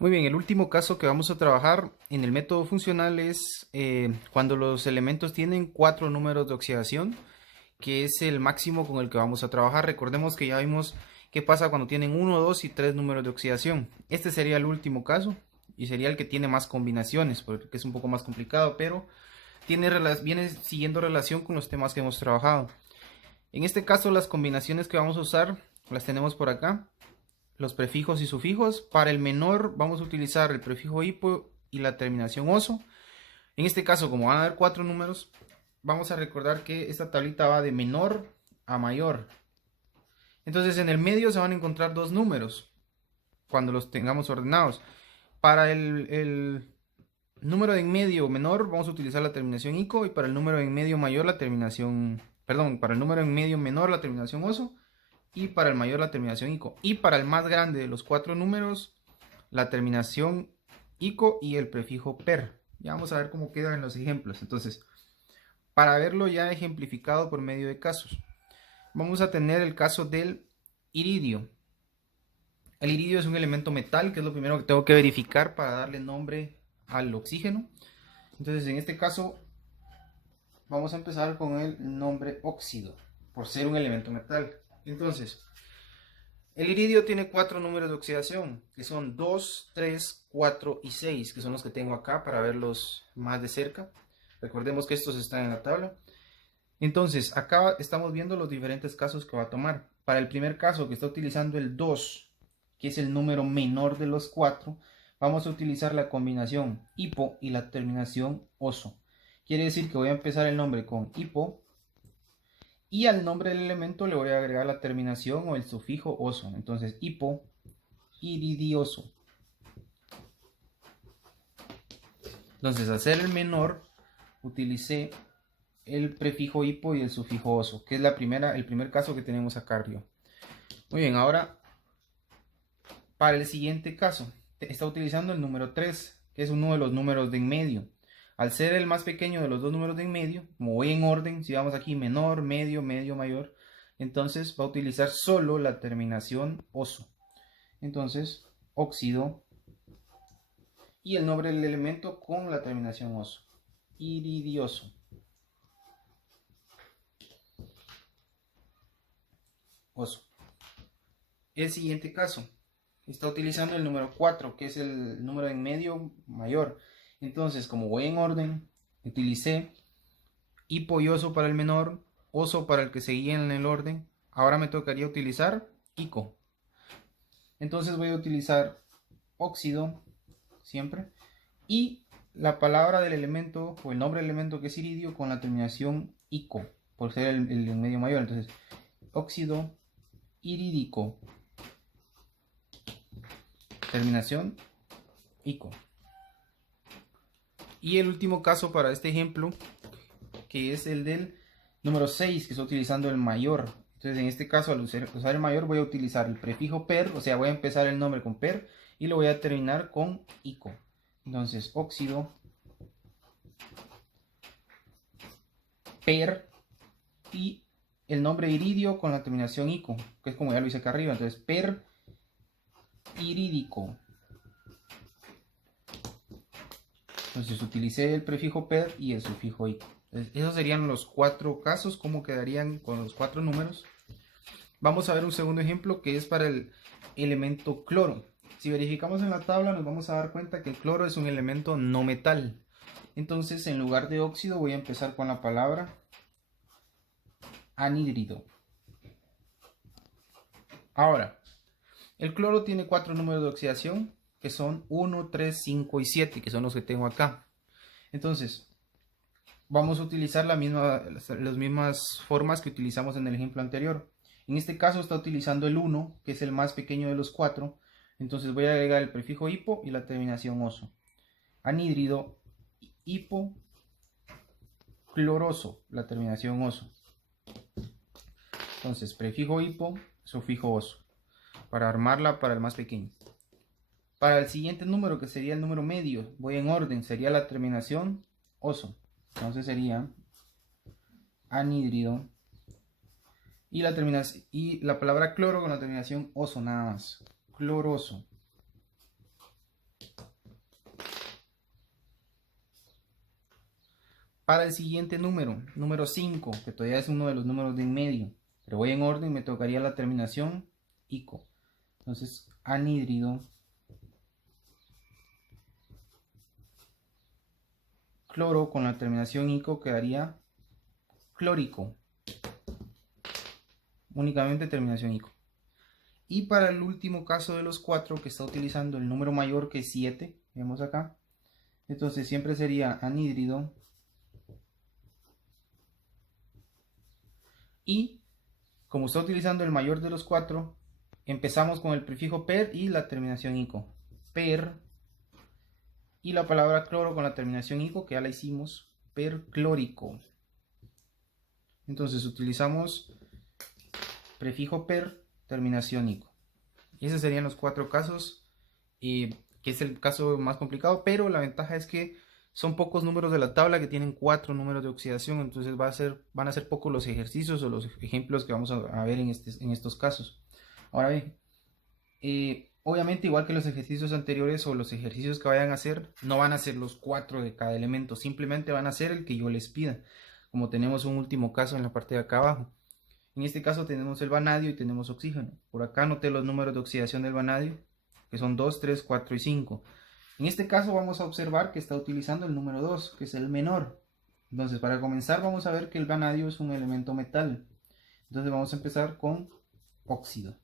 Muy bien, el último caso que vamos a trabajar en el método funcional es cuando los elementos tienen cuatro números de oxidación, que es el máximo con el que vamos a trabajar. Recordemos que ya vimos qué pasa cuando tienen uno, dos y tres números de oxidación. Este sería el último caso y sería el que tiene más combinaciones, porque es un poco más complicado, pero viene siguiendo relación con los temas que hemos trabajado. En este caso, las combinaciones que vamos a usar las tenemos por acá, los prefijos y sufijos. Para el menor vamos a utilizar el prefijo hipo y la terminación oso. En este caso, como van a haber cuatro números, vamos a recordar que esta tablita va de menor a mayor. Entonces en el medio se van a encontrar dos números cuando los tengamos ordenados. Para el número en medio menor vamos a utilizar la terminación ico, y para el número en medio mayor la terminación, perdón, para el número en medio menor la terminación oso, y para el mayor la terminación ico. Y para el más grande de los cuatro números, la terminación ico y el prefijo per. Ya vamos a ver cómo quedan en los ejemplos. Entonces, para verlo ya ejemplificado por medio de casos, vamos a tener el caso del iridio. El iridio es un elemento metal, que es lo primero que tengo que verificar para darle nombre al oxígeno. Entonces, en este caso, vamos a empezar con el nombre óxido, por ser un elemento metal. Entonces, el iridio tiene cuatro números de oxidación, que son 2, 3, 4 y 6, que son los que tengo acá para verlos más de cerca. Recordemos que estos están en la tabla. Entonces, acá estamos viendo los diferentes casos que va a tomar. Para el primer caso, que está utilizando el 2, que es el número menor de los cuatro, vamos a utilizar la combinación hipo y la terminación oso. Quiere decir que voy a empezar el nombre con hipo, y al nombre del elemento le voy a agregar la terminación o el sufijo oso. Entonces, hipo iridioso. Entonces, al ser el menor, utilicé el prefijo hipo y el sufijo oso, que es el primer caso que tenemos acá arriba. Muy bien, ahora para el siguiente caso, está utilizando el número 3, que es uno de los números de en medio. Al ser el más pequeño de los dos números de en medio, como voy en orden, si vamos aquí menor, medio, medio, mayor, entonces va a utilizar solo la terminación oso. Entonces, óxido y el nombre del elemento con la terminación oso. Iridioso. Oso. El siguiente caso está utilizando el número 4, que es el número en medio mayor. Entonces, como voy en orden, utilicé hipo y oso para el menor, oso para el que seguía en el orden. Ahora me tocaría utilizar ico. Entonces voy a utilizar óxido siempre, y la palabra del elemento o el nombre del elemento, que es iridio, con la terminación ico, por ser el medio mayor. Entonces, óxido irídico, terminación ico. Y el último caso para este ejemplo, que es el del número 6, que está utilizando el mayor. Entonces, en este caso, al usar el mayor, voy a utilizar el prefijo per, o sea, voy a empezar el nombre con per y lo voy a terminar con ico. Entonces, óxido per y el nombre iridio con la terminación ico, que es como ya lo hice acá arriba. Entonces, per irídico. Entonces, utilicé el prefijo per y el sufijo ico. Entonces, esos serían los cuatro casos, cómo quedarían con los cuatro números. Vamos a ver un segundo ejemplo, que es para el elemento cloro. Si verificamos en la tabla, nos vamos a dar cuenta que el cloro es un elemento no metal. Entonces, en lugar de óxido, voy a empezar con la palabra anhídrido. Ahora, el cloro tiene cuatro números de oxidación, que son 1, 3, 5 y 7, que son los que tengo acá. Entonces, vamos a utilizar las mismas formas que utilizamos en el ejemplo anterior. En este caso está utilizando el 1, que es el más pequeño de los cuatro. Entonces voy a agregar el prefijo hipo y la terminación oso. Anhídrido, hipocloroso, la terminación oso. Entonces, prefijo hipo, sufijo oso, para armarla para el más pequeño. Para el siguiente número, que sería el número medio, voy en orden, sería la terminación oso. Entonces sería anhídrido y la palabra cloro con la terminación oso nada más. Cloroso. para el siguiente número, número 5, que todavía es uno de los números de en medio, pero voy en orden, me tocaría la terminación ico. Entonces, anhídrido cloro con la terminación ico quedaría clórico. Únicamente terminación ico. Y para el último caso de los 4, que está utilizando el número mayor que 7, vemos acá, entonces siempre sería anhídrido y como está utilizando el mayor de los 4, empezamos con el prefijo per y la terminación ico. Per y la palabra cloro con la terminación ico, que ya la hicimos, perclórico. Entonces utilizamos prefijo per, terminación ico. Y esos serían los 4 casos, que es el caso más complicado, pero la ventaja es que son pocos números de la tabla que tienen 4 números de oxidación, entonces van a ser pocos los ejercicios o los ejemplos que vamos a ver en estos casos. Ahora bien, obviamente igual que los ejercicios anteriores o los ejercicios que vayan a hacer, no van a ser los 4 de cada elemento, simplemente van a ser el que yo les pida, como tenemos un último caso en la parte de acá abajo. En este caso tenemos el vanadio y tenemos oxígeno. Por acá anoté los números de oxidación del vanadio, que son 2, 3, 4 y 5. En este caso vamos a observar que está utilizando el número 2, que es el menor. Entonces, para comenzar vamos a ver que el vanadio es un elemento metal. Entonces vamos a empezar con óxido.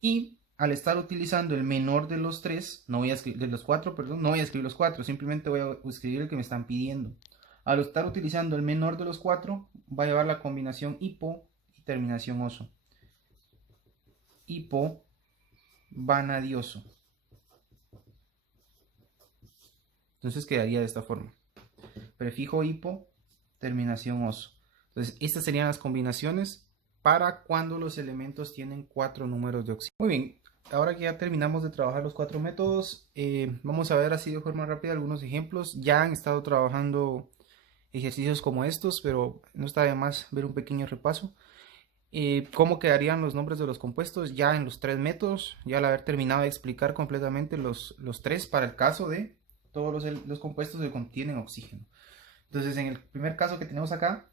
Y al estar utilizando el menor de los 3, no voy a escribir, de los 4, perdón, no voy a escribir los 4, simplemente voy a escribir el que me están pidiendo. Al estar utilizando el menor de los 4, va a llevar la combinación hipo y terminación oso. Hipo vanadioso. Entonces quedaría de esta forma. Prefijo hipo, terminación oso. Entonces estas serían las combinaciones para cuando los elementos tienen 4 números de oxígeno. Muy bien, ahora que ya terminamos de trabajar los 4 métodos, vamos a ver así de forma rápida algunos ejemplos. Ya han estado trabajando ejercicios como estos, pero no está de más ver un pequeño repaso. Cómo quedarían los nombres de los compuestos ya en los 3 métodos, ya al haber terminado de explicar completamente los 3 para el caso de todos los compuestos que contienen oxígeno. Entonces en el primer caso que tenemos acá,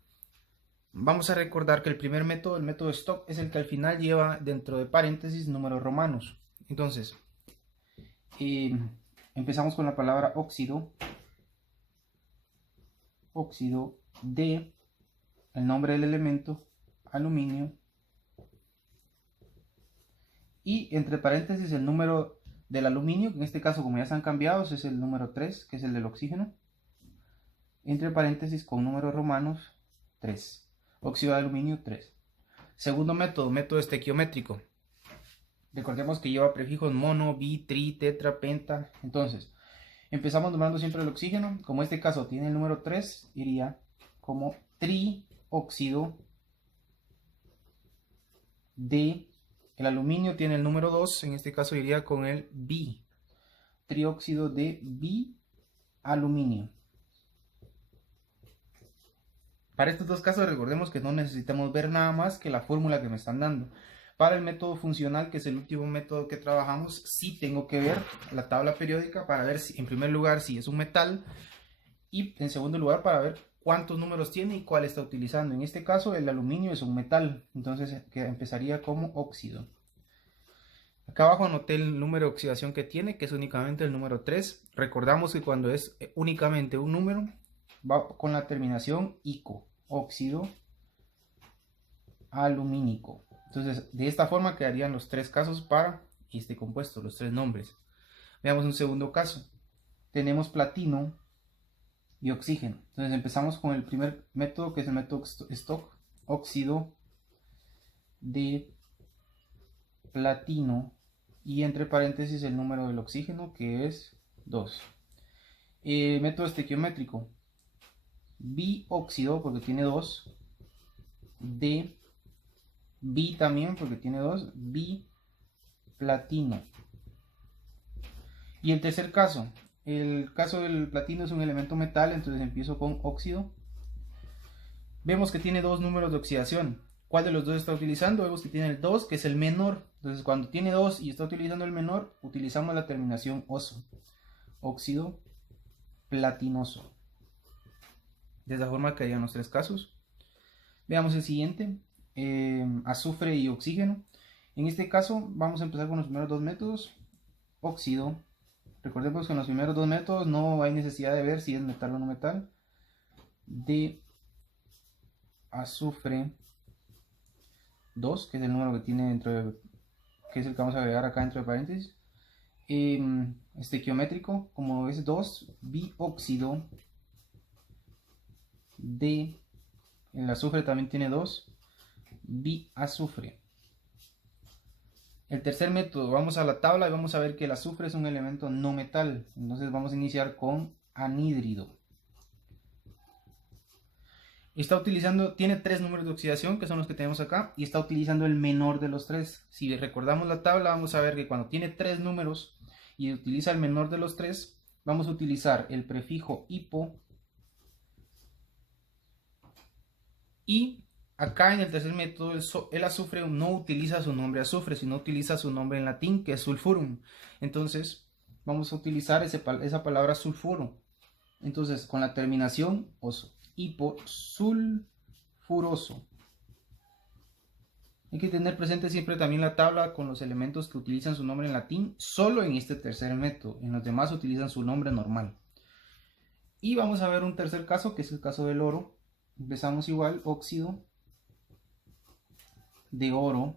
vamos a recordar que el primer método, el método Stock, es el que al final lleva dentro de paréntesis números romanos. Entonces empezamos con la palabra óxido, óxido de el nombre del elemento, aluminio, y entre paréntesis el número del aluminio, que en este caso como ya están cambiados es el número 3, que es el del oxígeno, entre paréntesis con números romanos 3, óxido de aluminio 3. Segundo método, método estequiométrico. Recordemos que lleva prefijos mono, bi, tri, tetra, penta. Entonces empezamos nombrando siempre el oxígeno, como este caso tiene el número 3, iría como trióxido de el aluminio, tiene el número 2, en este caso iría con el bi, trióxido de bialuminio. Para estos dos casos recordemos que no necesitamos ver nada más que la fórmula que me están dando. Para el método funcional, que es el último método que trabajamos, sí tengo que ver la tabla periódica para ver si, en primer lugar, si es un metal, y en segundo lugar para ver cuántos números tiene y cuál está utilizando. En este caso el aluminio es un metal, entonces empezaría como óxido. Acá abajo anoté el número de oxidación que tiene, que es únicamente el número 3. Recordamos que cuando es únicamente un número, va con la terminación ico, óxido alumínico. Entonces de esta forma quedarían los 3 casos para este compuesto, los 3 nombres. Veamos un segundo caso. Tenemos platino y oxígeno. Entonces empezamos con el primer método, que es el método Stock, óxido de platino y entre paréntesis el número del oxígeno, que es 2. Método estequiométrico, bióxido porque tiene 2, de bi también porque tiene 2, biplatino. Y el tercer caso, el caso del platino es un elemento metal, entonces empiezo con óxido. Vemos que tiene 2 números de oxidación. ¿Cuál de los dos está utilizando? Vemos que tiene el 2, que es el menor. Entonces cuando tiene 2 y está utilizando el menor, utilizamos la terminación oso. Óxido platinoso. De esa forma quedarían los tres casos. Veamos el siguiente, azufre y oxígeno. En este caso vamos a empezar con los primeros dos métodos. Óxido. Recordemos que en los primeros dos métodos no hay necesidad de ver si es metal o no metal. De azufre 2, que es el número que tiene dentro de, que es el que vamos a agregar acá dentro de paréntesis. Estequiométrico, como es 2, bióxido de, el azufre también tiene 2, biazufre. El tercer método, vamos a la tabla y vamos a ver que el azufre es un elemento no metal. Entonces vamos a iniciar con anhídrido. Está utilizando, tiene tres números de oxidación, que son los que tenemos acá, y está utilizando el menor de los tres. Si recordamos la tabla, vamos a ver que cuando tiene tres números y utiliza el menor de los tres, vamos a utilizar el prefijo hipo. Y acá en el tercer método, el azufre no utiliza su nombre azufre, sino utiliza su nombre en latín, que es sulfurum. Entonces, vamos a utilizar esa palabra sulfuro. Entonces, con la terminación hiposulfuroso. Hay que tener presente siempre también la tabla con los elementos que utilizan su nombre en latín, solo en este tercer método. En los demás utilizan su nombre normal. Y vamos a ver un tercer caso, que es el caso del oro. Empezamos igual, óxido de oro.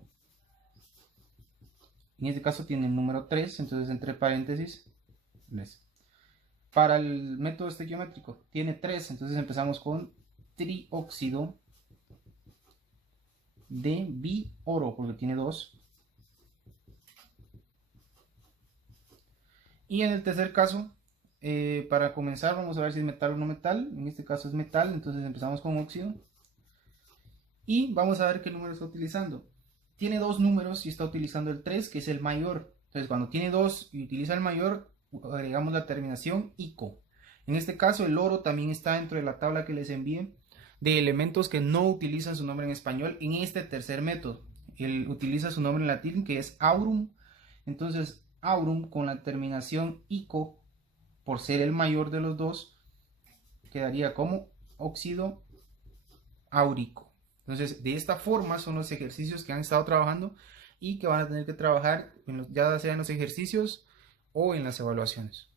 En este caso tiene el número 3, entonces entre paréntesis. Para el método estequiométrico tiene 3, entonces empezamos con trióxido de bioro, porque tiene 2. Y en el tercer caso, para comenzar vamos a ver si es metal o no metal. En este caso es metal, entonces empezamos con óxido. Y vamos a ver qué número está utilizando. Tiene dos números y está utilizando el 3, que es el mayor. Entonces cuando tiene 2 y utiliza el mayor, agregamos la terminación ico. En este caso el oro también está dentro de la tabla que les envié de elementos que no utilizan su nombre en español en este tercer método. Él utiliza su nombre en latín, que es aurum. Entonces aurum con la terminación ico, por ser el mayor de los dos, quedaría como óxido áurico. Entonces, de esta forma son los ejercicios que han estado trabajando y que van a tener que trabajar, ya sea en los ejercicios o en las evaluaciones.